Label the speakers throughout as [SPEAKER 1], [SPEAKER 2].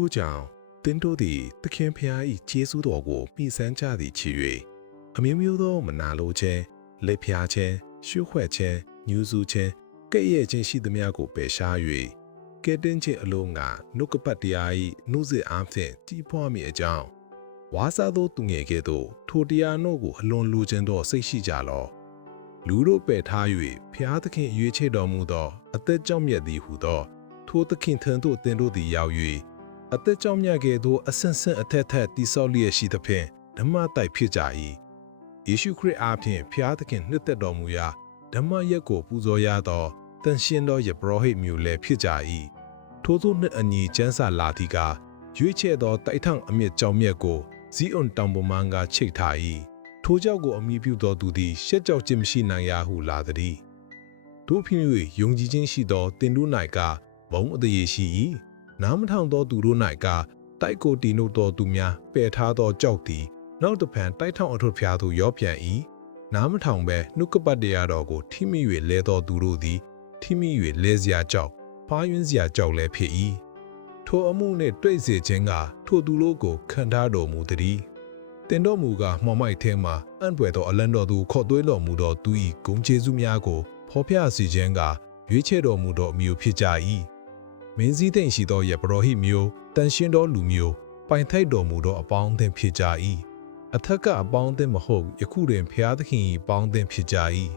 [SPEAKER 1] ထို့ကြောင့်တင်းတို့သည်သခင်ဖျား၏ကျေးဇူးတော်ကိုမိစမ်းကြသည်ချီ၍အမျိုးမျိုးသောမနာလိုခြင်းလက်ဖျားခြင်းရှုခွဲ့ခြင်းညူးဆူခြင်းကဲ့ရဲ့ခြင်းရှိသမျှကိုပယ်ရှား၍ကဲတင်ခြင်းအလုံးကနှုတ်ကပတ်တရား၏နှုတ်ဆက်အားဖြင့်ကြီးပွားမိအကြောင်းဝါစာသောသူငယ်ကဲ့သို့ထိုတရားနှုတ်ကိုအလွန်လိုချင်သောစိတ်ရှိကြလောလူတို့ပယ်ထား၍ဖျားသခင်ရွေးချယ်တော်မူသောအသက်ကြောင့်မြတ်သည်ဟုသောထိုသခင်ထံသို့တင်တို့သည်ရောက်၍ အသက်ကြောင့်မြတ်ကဲ့သို့အဆင့်ဆင့်အထက်ထက်တိဆောက်လျက်ရှိသဖြင့်ဓမ္မတိုက်ဖြစ်ကြ၏ယေရှုခရစ်အားဖြင့်ဖျားသခင်နှစ်သက်တော်မူရာဓမ္မရက်ကိုပူဇော်ရသောတန်ရှင်းသောယပရောဟိတ်မျိုးလည်းဖြစ်ကြ၏ထိုသို့နှစ်အညီကျမ်းစာလာသည့်ကရွေးချယ်သောတိုက်ထောင်အမြင့်ကြောင့်မြတ်ကိုဇီးအွန်တောင်ပေါ်မှငါချိတ်ထား၏ထိုကြောင့်ကိုအမိပြုသောသူသည်ရှက်ကြောက်ခြင်းမရှိနိုင်ရဟုလာသည်တို့ဖြစ်၍ယုံကြည်ခြင်းရှိသောတင်တို့၌ကဘုံအသေးရှိ၏ နားမထောင်သောသူတို့၌ကတိုက်ကိုတီနှုတ်သောသူများပယ်ထားသောကြောက်သည်နောက်တစ်ဖန်တိုက်ထောင်အထွတ်ဖျားသို့ရောပြန်၏နားမထောင်ဘဲနှုတ်ကပတ်တရားတော်ကိုထိမိ၍လဲသောသူတို့သည်ထိမိ၍လဲစရာကြောက်ဖားယွင်းစရာကြောက်လည်းဖြစ်၏ထိုအမှုနှင့်တွေ့စေခြင်းကထိုသူတို့ကိုခံထားတော်မူသည်တင်တော်မူကမှောင်မိုက်ထဲမှအံ့ပွေသောအလံတော်သူခေါ်သွေးတော်မူသောသူ၏ဂုံကျေးဇူးများကိုဖော်ပြစေခြင်းကရွေးချယ်တော်မူသောအမျိုးဖြစ်ကြ၏ မင်းစည်းသိမ့်ရှိသောယပရောဟိမျိုးတန်ရှင်းသောလူမျိုးပိုင်ထိုက်တော်မူသောအပေါင်းအသင်းဖြစ်ကြ၏အထက်ကအပေါင်းအသင်းမဟုတ်ယခုတွင်ဖျားသခင်၏ပေါင်းအသင်းဖြစ်ကြ၏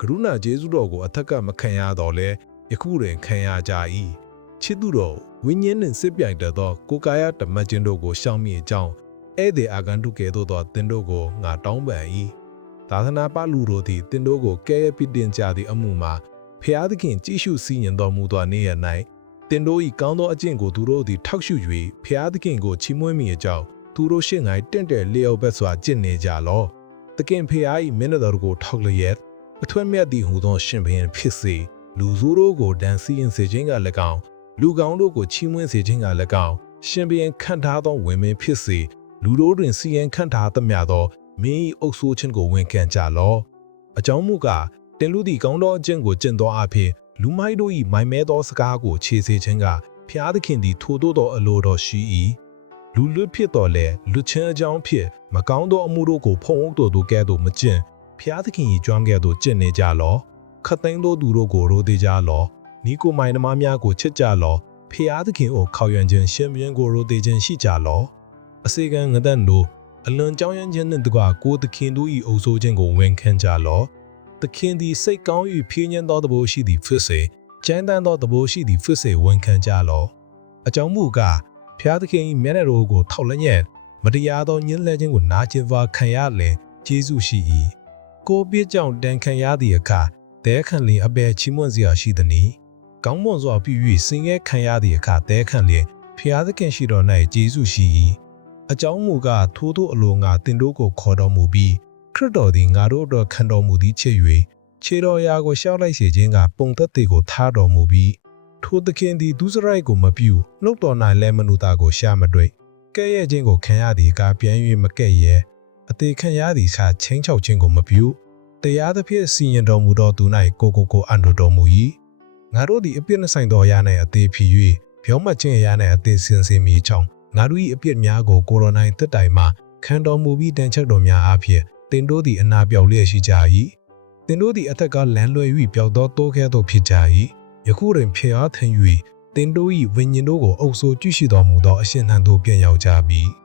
[SPEAKER 1] ကရုဏာကျေးဇူးတော်ကိုအထက်ကမခံရတော့လဲယခုတွင်ခံရကြ၏ချစ်သူတော်ဝိညာဉ်နှင့်စစ်ပြိုင်တတ်သောကိုယ်ကာယဓမ္မခြင်းတို့ကိုရှောင်မိအကြောင်းဧည့်သည်အာဂန္တုကဲ့သို့သောတင်တို့ကိုငါတောင်းပန်၏သာသနာပလူတို့သည်တင်တို့ကိုကဲ့ရဲ့ပြတင်ကြသည့်အမှုမှာဖျားသခင်ကြည်ရှုစီရင်တော်မူသောနေ့ရက်၌ တင်တို့၏ကောင်းသောအကျင့်ကိုသူတို့သည်ထောက်ရှု၍ဖျားသခင်ကိုချီးမွမ်းမိအကြောင်းသူတို့ရှေ့၌တင့်တယ်လျော်ဘက်စွာကျင့်နေကြလောသခင်ဖျား၏မျက်နှာတော်ကိုထောက်လျက်အထွတ်မြတ်သည့်ဟူသောရှင်ဘုရင်ဖြစ်စေလူဆိုးတို့ကိုဒဏ်စီရင်စေခြင်းက၎င်းလူကောင်းတို့ကိုချီးမွမ်းစေခြင်းက၎င်းရှင်ဘုရင်ခံထားသောဝင်မင်းဖြစ်စေလူတို့တွင်စီရင်ခံထားသမျှသောမင်း၏အုပ်ဆိုးခြင်းကိုဝန်ခံကြလောအကြောင်းမူကားတင်လူသည်ကောင်းသောအကျင့်ကိုကျင့်သောအဖြစ် လူမိုက်တို့၏မိုင်မဲသောစကားကိုခြေစေခြင်းကဖျားသခင်သည်ထိုတို့သောအလိုတော်ရှိ၏လူလွတ်ဖြစ်တော်လဲလူချင်းအကြောင်းဖြစ်မကောင်းသောအမှုတို့ကိုဖုံးအုပ်တော်တို့ကဲ့သို့မကျင့်ဖျားသခင်၏ကြွမ်းကဲ့သို့ကျင့်နေကြလောခတ်သိမ်းသောသူတို့ကိုရိုသေကြလောနီကိုမိုင်နှမများကိုချစ်ကြလောဖျားသခင်ကိုခေါ်ယံခြင်းရှင်မြင်းကိုရိုသေခြင်းရှိကြလောအစေကံငဒတ်တို့အလွန်ကြောင်းရမ်းခြင်းနှင့်တကွာကိုသခင်တို့၏အုပ်ဆိုးခြင်းကိုဝန်ခံကြလော သခင်သည်စိတ်ကောင်း၍ဖြင်းညင်းသောသဘောရှိသည်ဖြစ်စေကျမ်းတမ်းသောသဘောရှိသည်ဖြစ်စေဝန်ခံကြလောအကြောင်းမူကားဖျားသခင်၏မျက်နှာတော်ကိုထောက်လျက်မတရားသောညှင်းလဲခြင်းကိုနာကျင်စွာခံရလင်ကျေးဇူးရှိ၏ကိုပြည့်ကြောင့်တန်ခံရသည့်အခါတဲခံလင်အပယ်ချီးမွမ်းစရာရှိသည်။ကောင်းမွန်စွာပြု၍စင်ငဲခံရသည့်အခါတဲခံလင်ဖျားသခင်ရှိတော်၌ကျေးဇူးရှိ၏အကြောင်းမူကားထိုးထိုးအလိုငါတင်တို့ကိုခေါ်တော်မူပြီး ခရစ်တော်သည်ငါတို့အတွက်ခံတော်မူသည့်ချစ်၍ခြေတော်ရာကိုရှောက်လိုက်စေခြင်းကပုံသက်တွေကိုထားတော်မူပြီးထိုသခင်သည်ဒုစရိုက်ကိုမပြုနှုတ်တော်၌လဲမနုတာကိုရှာမတွေ့ကဲ့ရဲ့ခြင်းကိုခံရသည်ကာပြန်၍မကဲ့ရဲ့အသေးခံရသည်စာချင်းချောက်ခြင်းကိုမပြုတရားသဖြင့်စီရင်တော်မူသောသူ၌ကိုကိုကိုအန်တော်တော်မူ၏ငါတို့သည်အပြစ်နှဆိုင်သောအရာ၌အသေးဖြစ်၍ပြောမှတ်ခြင်းအရာ၌အသေးစင်စင်မိချောင်းငါတို့၏အပြစ်များကိုကိုရိုနိုင်တက်တိုင်မှခံတော်မူပြီးတန်ချက်တော်များအဖြစ် တင်တို့သည်အနာပြောက်လျက်ရှိကြ၏တင်တို့သည်အထက်ကလမ်းလွယ်၍ပျောက်သောတိုးခဲသို့ဖြစ်ကြ၏ယခုတွင်ဖျားထင်၍တင်တို့၏ဝိညာဉ်တို့ကိုအုပ်ဆိုးကြည့်ရှိတော်မူသောအရှင်ထံသို့ပြန်ရောက်ကြပြီ။